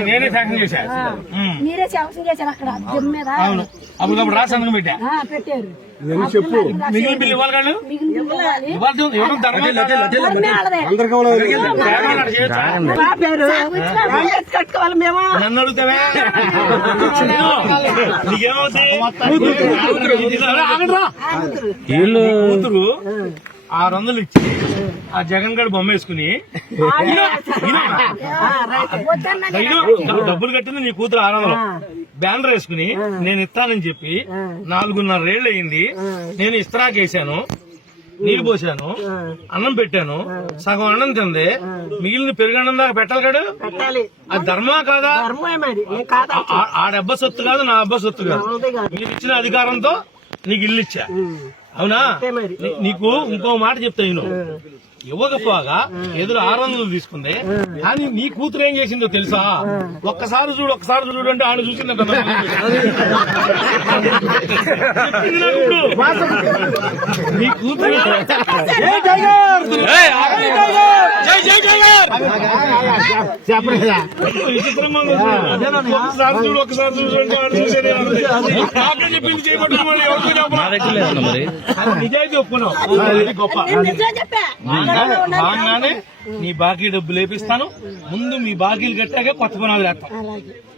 నేనే శాంక్షన్ మీరే శాంక్షన్ చేశారు అక్కడ మీద. అప్పుడు పెట్టా. పెట్టారు. చెప్పు. మిగిలిన బిల్లు ఇవ్వాలి కాదు? నన్ను అడుగుతావే? నీకేమవుతుంది కూతురు ఆరు వందలు ఇచ్చి ఆ జగన్ గడు బొమ్మ వేసుకుని డబ్బులు కట్టింది నీ కూతురు ఆరు వందలు బ్యానర్ వేసుకుని నేను ఇస్తానని చెప్పి నాలుగున్నర ఏళ్ళు అయింది నేను ఇస్తరాకేసాను నీళ్ళు పోసాను అన్నం పెట్టాను సగం అన్నం తింది. మిగిలిన పెరుగన్నం దాకా పెట్టాలి కాడు అది ధర్మా కాదా? ధర్మమే మరి. నేను కాదా? ఆ- ఆ డబ్బ సొత్తు కాదు నా అబ్బ సొత్తు కాదు. మీరు ఇచ్చిన అధికారంతో నీకు ఇల్లు ఇచ్చా. అవునా నీకు ఇంకో మాట చెప్తా నేను ఇవ్వకపోగా ఎదురు ఆరు వందలు తీసుకుంది కానీ నీ కూతురు ఏం చేసిందో తెలుసా ఒక్కసారి చూడు ఒక్కసారి చూడు అంటే ఆయన చూసింది నీ కూతురు మరి నిజాయితీ ఒప్పుకున్నావు గొప్ప బాగానే నీ బాకీ డబ్బులు వేపిస్తాను. ముందు మీ బాకీలు కట్టాక కొత్త పనాలు వేస్తాం అలాగే